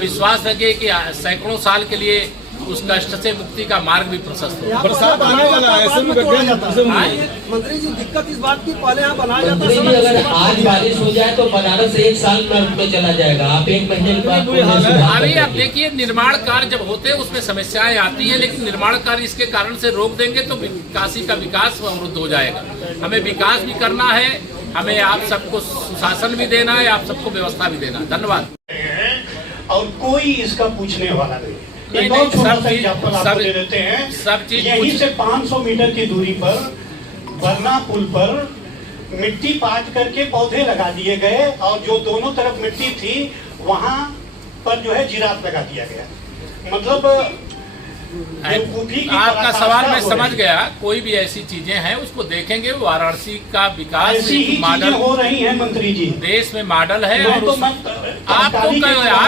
विश्वास रखिए कि सैकड़ों साल के लिए उस कष्ट से मुक्ति का मार्ग भी प्रशस्त हो। बरसात आने वाला है, ऐसे में मंत्री जी दिक्कत इस बात की पहले यहाँ बनाया जाता है। मंत्री जी अगर आज बारिश हो जाए तो बनारस 1 साल में चला जाएगा, आप 1 महीने के बाद। अभी आप देखिए निर्माण कार्य जब होते हैं उसमें समस्याएं आती हैं, लेकिन निर्माण कार्य इसके कारण से रोक देंगे तो काशी का विकास अवरुद्ध हो जाएगा। हमें विकास भी करना है, हमें आप सबको सुशासन भी देना है, आप सबको व्यवस्था भी देना है। धन्यवाद। और कोई इसका पूछने वाला नहीं। नहीं, सब दे देते हैं। सब चीज यहीं से 500 मीटर की दूरी पर बरना पुल पर मिट्टी पाट करके पौधे लगा दिए गए और जो दोनों तरफ मिट्टी थी वहां पर जो है जिराफ लगा दिया गया। मतलब आपका सवाल मैं समझ गया। कोई भी ऐसी चीजें हैं उसको देखेंगे। वाराणसी का विकास मॉडल हो रही है मंत्री जी, देश में मॉडल है। और आप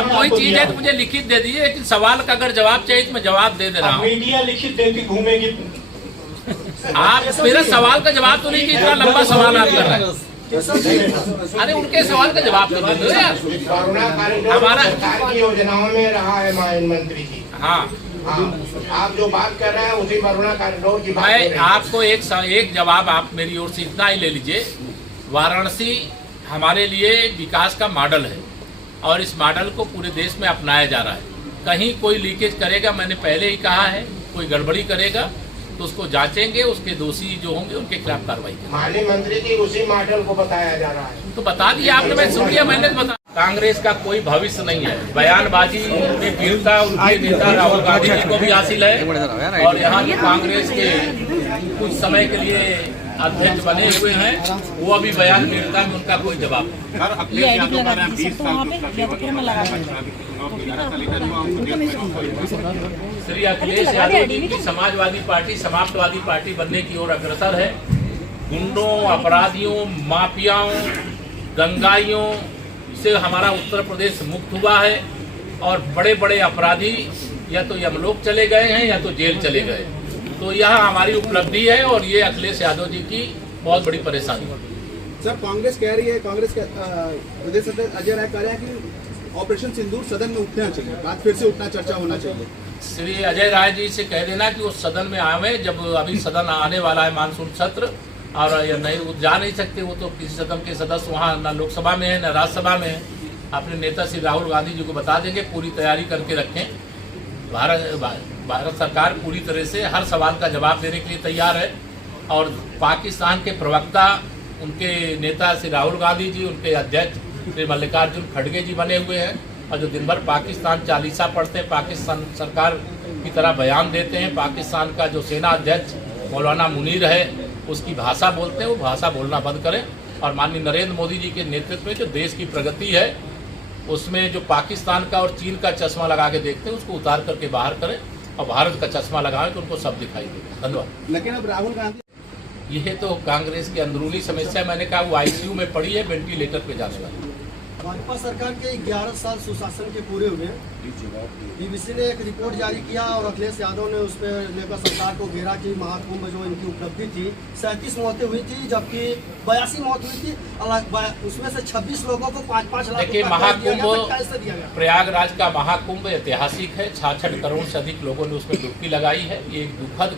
कोई चीज है तो मुझे लिखित दे दीजिए, लेकिन सवाल का अगर जवाब चाहिए तो मैं जवाब दे दे रहा हूँ। मीडिया लिखित देती घूमेगी। आप मेरा सवाल का जवाब तो नहीं कि इतना लंबा सवाल आप कर रहे हैं। अरे उनके सवाल का जवाब तो दे दो यार। हमारा की योजनाओं में रहा है माननीय मंत्री जी। हाँ, आप जो बात कर रहे हैं उसी वरुणा कॉरिडोर की बात कर रहे हैं। मैं आपको एक जवाब आप मेरी ओर से इतना ही ले लीजिए। वाराणसी हमारे लिए विकास का मॉडल है और इस मॉडल को पूरे देश में अपनाया जा रहा है। कहीं कोई लीकेज करेगा, मैंने पहले ही कहा है, कोई गड़बड़ी करेगा तो उसको जांचेंगे, उसके दोषी जो होंगे उनके खिलाफ कार्रवाई करेंगे। माननीय मंत्री जी उसी मॉडल को बताया जा रहा है। तो बता दिया आपने, मैं सुन लिया, मैंने बता। कांग्रेस का कोई भविष्य नहीं है। बयानबाजी में वीरता उनके नेता राहुल गांधी जी को भी हासिल है और यहाँ जो कांग्रेस के कुछ समय के लिए अध्यक्ष बने हुए हैं वो अभी बयान वीरता में उनका कोई जवाब नहीं। श्री अखिलेश यादव जी की समाजवादी पार्टी समाप्तवादी पार्टी बनने की ओर अग्रसर है। गुंडों, अपराधियों, माफियाओं, दंगाइयों से हमारा उत्तर प्रदेश मुक्त हुआ है और बड़े बड़े अपराधी या तो यमलोक चले गए हैं या तो जेल चले गए। तो यह हमारी उपलब्धि है और ये अखिलेश यादव जी की बहुत बड़ी परेशानी है। सर कांग्रेस कह रही है, कांग्रेस के प्रदेश अध्यक्ष अजय राय कह रहे हैं कि ऑपरेशन सिंदूर सदन में उठना चाहिए, बात फिर से उठना, चर्चा होना चाहिए। श्री अजय राय जी से कह देना कि वो सदन में आवे, जब अभी सदन आने वाला है मानसून सत्र और नहीं जा नहीं सकते वो तो किसी सदन के सदस्य वहाँ न लोकसभा में है न राज्यसभा में है। अपने नेता श्री राहुल गांधी जी को बता देंगे पूरी तैयारी करके रखें। भारत सरकार पूरी तरह से हर सवाल का जवाब देने के लिए तैयार है और पाकिस्तान के प्रवक्ता उनके नेता श्री राहुल गांधी जी, उनके अध्यक्ष श्री मल्लिकार्जुन खड़गे जी बने हुए हैं और जो दिन भर पाकिस्तान चालीसा पढ़ते हैं, पाकिस्तान सरकार की तरह बयान देते हैं, पाकिस्तान का जो सेना अध्यक्ष मौलाना मुनीर है उसकी भाषा बोलते हैं, वो भाषा बोलना बंद करें और माननीय नरेंद्र मोदी जी के नेतृत्व में जो देश की प्रगति है उसमें जो पाकिस्तान का और चीन का चश्मा लगा के देखते हैं उसको उतार करके बाहर करें और भारत का चश्मा लगाएं तो उनको सब दिखाई देगा। धन्यवाद। लेकिन अब राहुल गांधी, यह तो कांग्रेस की अंदरूनी समस्या, मैंने कहा वो आईसीयू में पड़ी है, वेंटिलेटर पे जाने वाली। भाजपा सरकार के 11 साल सुशासन के पूरे हुए। बीबीसी ने एक रिपोर्ट जारी किया और अखिलेश यादव ने उस पर लेकर सरकार को घेरा कि महाकुंभ जो इनकी उपलब्धि थी 37 मौतें हुई थी जबकि 82 मौत हुई थी। उसमें से 26 लोगों को 5-5 लाख देखिए, महाकुंभ प्रयागराज का महाकुंभ ऐतिहासिक है। 66 करोड़ से अधिक लोगों ने उसमें डुबकी लगाई है। ये एक दुखद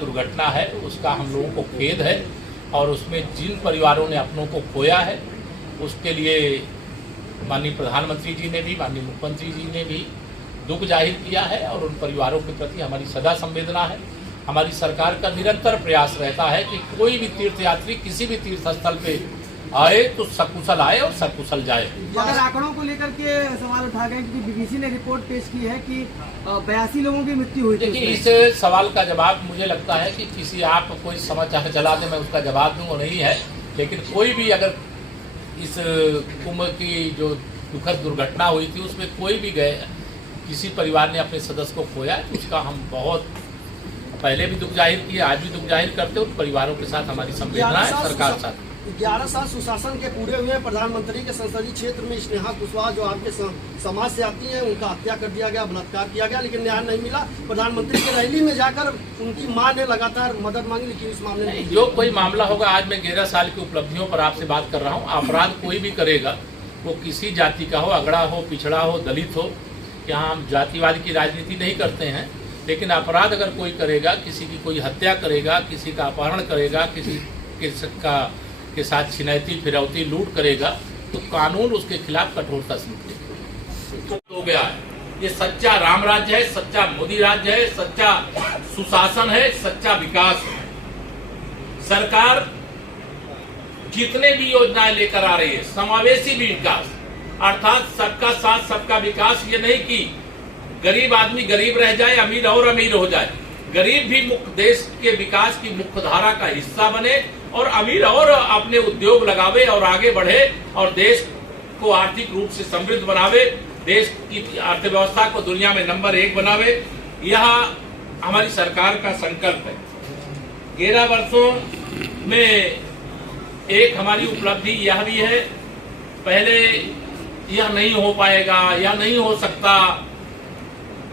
दुर्घटना है, उसका हम लोगों को खेद है और उसमें जिन परिवारों ने अपनों को खोया है उसके लिए माननीय प्रधानमंत्री जी ने भी, माननीय मुख्यमंत्री जी ने भी दुख जाहिर किया है और उन परिवारों के प्रति हमारी सदा संवेदना है। हमारी सरकार का निरंतर प्रयास रहता है कि कोई भी तीर्थयात्री किसी भी तीर्थ स्थल पे आए तो सकुशल आए और सकुशल जाए। अगर आंकड़ों को लेकर के सवाल उठा गए क्योंकि बीबीसी ने रिपोर्ट पेश की है कि 82 लोगों की मृत्यु हुई थी। देखिए, इस सवाल का जवाब मुझे लगता है कि किसी आप कोई समाचार चला दे मैं उसका जवाब दूँ, वो नहीं है। लेकिन कोई भी अगर इस कुंभ की जो दुखद दुर्घटना हुई थी उसमें कोई भी किसी परिवार ने अपने सदस्य को खोया तो उसका हम बहुत पहले भी दुख जाहिर किए, आज भी दुख जाहिर करते उन परिवारों के साथ हमारी संवेदना है, सरकार साथ। 11 साल सुशासन के पूरे हुए। प्रधानमंत्री के संसदीय क्षेत्र में स्नेहा कुशवाहा जो आपके समाज से आती हैं उनका हत्या कर दिया गया, बलात्कार किया गया, लेकिन न्याय नहीं मिला। प्रधानमंत्री की रैली में जाकर उनकी मां ने लगातार मदद मांगी, लेकिन इस मामले में जो कोई मामला होगा, आज मैं 11 साल की उपलब्धियों पर आपसे बात कर रहा हूँ। अपराध कोई भी करेगा, वो किसी जाति का हो, अगड़ा हो, पिछड़ा हो, दलित हो कि हम जातिवाद की राजनीति नहीं करते हैं, लेकिन अपराध अगर कोई करेगा, किसी की कोई हत्या करेगा, किसी का अपहरण करेगा, किसी के साथ छिनैती फिरौती लूट करेगा, तो कानून उसके खिलाफ कठोरता से निकलेगा। हो गया है, ये सच्चा राम राज्य है, सच्चा मोदी राज्य है, सच्चा सुशासन है, सच्चा विकास है। सरकार जितने भी योजनाएं लेकर आ रही है, समावेशी विकास, अर्थात सबका साथ सबका विकास। ये नहीं कि गरीब आदमी गरीब रह जाए, अमीर और अमीर हो जाए। गरीब भी देश के विकास की मुख्य धारा का हिस्सा बने और अमीर और अपने उद्योग लगावे और आगे बढ़े और देश को आर्थिक रूप से समृद्ध बनावे, देश की अर्थव्यवस्था को दुनिया में नंबर 1 बनावे। यह हमारी सरकार का संकल्प है। 11 वर्षों में एक हमारी उपलब्धि यह भी है, पहले यह नहीं हो पाएगा, यह नहीं हो सकता,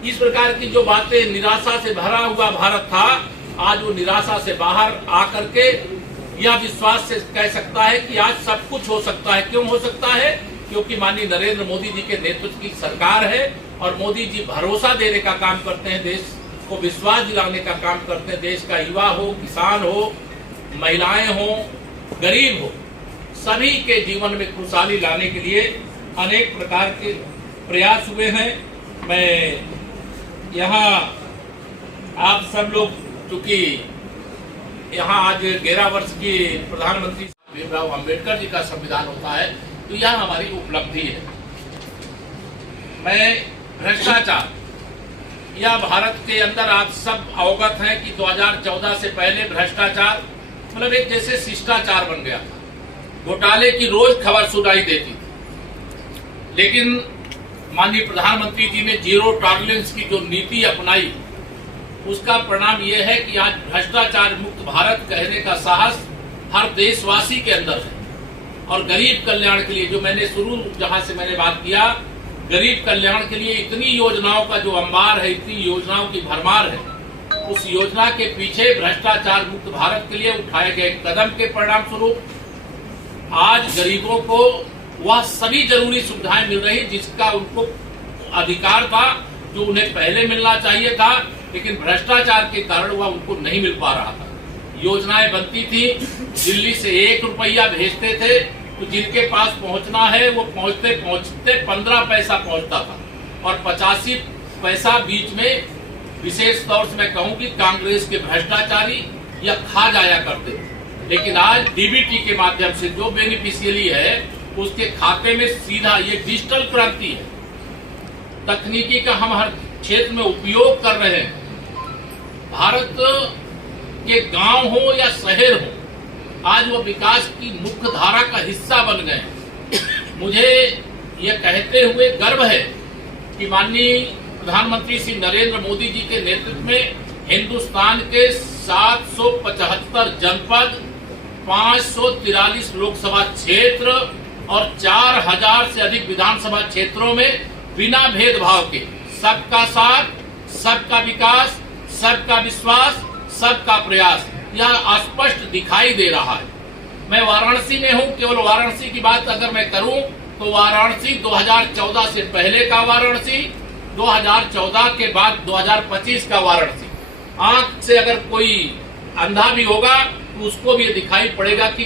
इस प्रकार की जो बातें, निराशा से भरा हुआ भारत था, आज वो निराशा से बाहर आकर के यह विश्वास से कह सकता है कि आज सब कुछ हो सकता है। क्यों हो सकता है? क्योंकि माननीय नरेंद्र मोदी जी के नेतृत्व की सरकार है और मोदी जी भरोसा देने का काम करते हैं, देश को विश्वास दिलाने का काम करते हैं। देश का युवा हो, किसान हो, महिलाएं हो, गरीब हो, सभी के जीवन में खुशहाली लाने के लिए अनेक प्रकार के प्रयास हुए हैं। मैं यहाँ आप सब लोग, चूंकि यहाँ आज 11 वर्ष की प्रधानमंत्री भीमराव अंबेडकर जी का संविधान होता है, तो यह हमारी उपलब्धि है। मैं भ्रष्टाचार, यह भारत के अंदर आप सब अवगत हैं कि 2014 से पहले भ्रष्टाचार मतलब एक जैसे शिष्टाचार बन गया था। घोटाले की रोज खबर सुनाई देती थी, लेकिन माननीय प्रधानमंत्री जी ने जीरो टॉलरेंस की जो नीति अपनाई, उसका परिणाम यह है कि आज भ्रष्टाचार मुक्त भारत कहने का साहस हर देशवासी के अंदर है। और गरीब कल्याण के लिए, जो मैंने शुरू जहां से मैंने बात किया, गरीब कल्याण के लिए इतनी योजनाओं का जो अंबार है, इतनी योजनाओं की भरमार है, उस योजना के पीछे भ्रष्टाचार मुक्त भारत के लिए उठाए गए कदम के परिणाम स्वरूप आज गरीबों को वह सभी जरूरी सुविधाएं मिल रही जिसका उनको अधिकार था, जो उन्हें पहले मिलना चाहिए था, लेकिन भ्रष्टाचार के कारण वह उनको नहीं मिल पा रहा था। योजनाएं बनती थी, दिल्ली से 1 रुपया भेजते थे, तो जिनके पास पहुंचना है वो पहुंचते पहुंचते 15 पैसा पहुंचता था और 85 पैसा बीच में, विशेष तौर से मैं कहूं कि कांग्रेस के भ्रष्टाचारी या खा जाया करते थे। लेकिन आज डीबीटी के माध्यम से जो बेनिफिशियरी है उसके खाते में सीधा, ये डिजिटल क्रांति है, तकनीकी का हम हर क्षेत्र में उपयोग कर रहे हैं। भारत के गांव हो या शहर हो, आज वो विकास की मुख्य धारा का हिस्सा बन गए हैं। मुझे ये कहते हुए गर्व है कि माननीय प्रधानमंत्री श्री नरेंद्र मोदी जी के नेतृत्व में हिंदुस्तान के 775 जनपद, 543 लोकसभा क्षेत्र और 4000 से अधिक विधानसभा क्षेत्रों में बिना भेदभाव के सबका साथ, सबका विकास, सबका विश्वास, सबका प्रयास, यह स्पष्ट दिखाई दे रहा है। मैं वाराणसी में हूं, केवल वाराणसी की बात अगर मैं करूं तो वाराणसी 2014 से पहले का वाराणसी, 2014 के बाद 2025 का वाराणसी। आंख से अगर कोई अंधा भी होगा तो उसको भी दिखाई पड़ेगा कि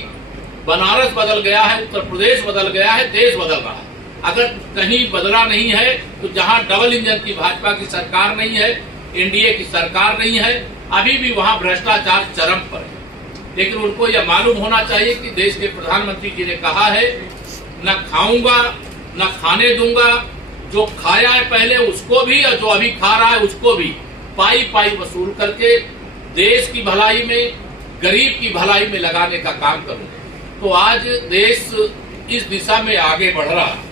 बनारस बदल गया है, उत्तर प्रदेश बदल गया है, देश बदल रहा है। अगर कहीं बदला नहीं है तो जहां डबल इंजन की भाजपा की सरकार नहीं है, एनडीए की सरकार नहीं है, अभी भी वहां भ्रष्टाचार चरम पर है। लेकिन उनको यह मालूम होना चाहिए कि देश के प्रधानमंत्री जी ने कहा है, न खाऊंगा न खाने दूंगा, जो खाया है पहले उसको भी और जो अभी खा रहा है उसको भी पाई पाई वसूल करके देश की भलाई में, गरीब की भलाई में लगाने का काम करूंगा। तो आज देश इस दिशा में आगे बढ़ रहा है।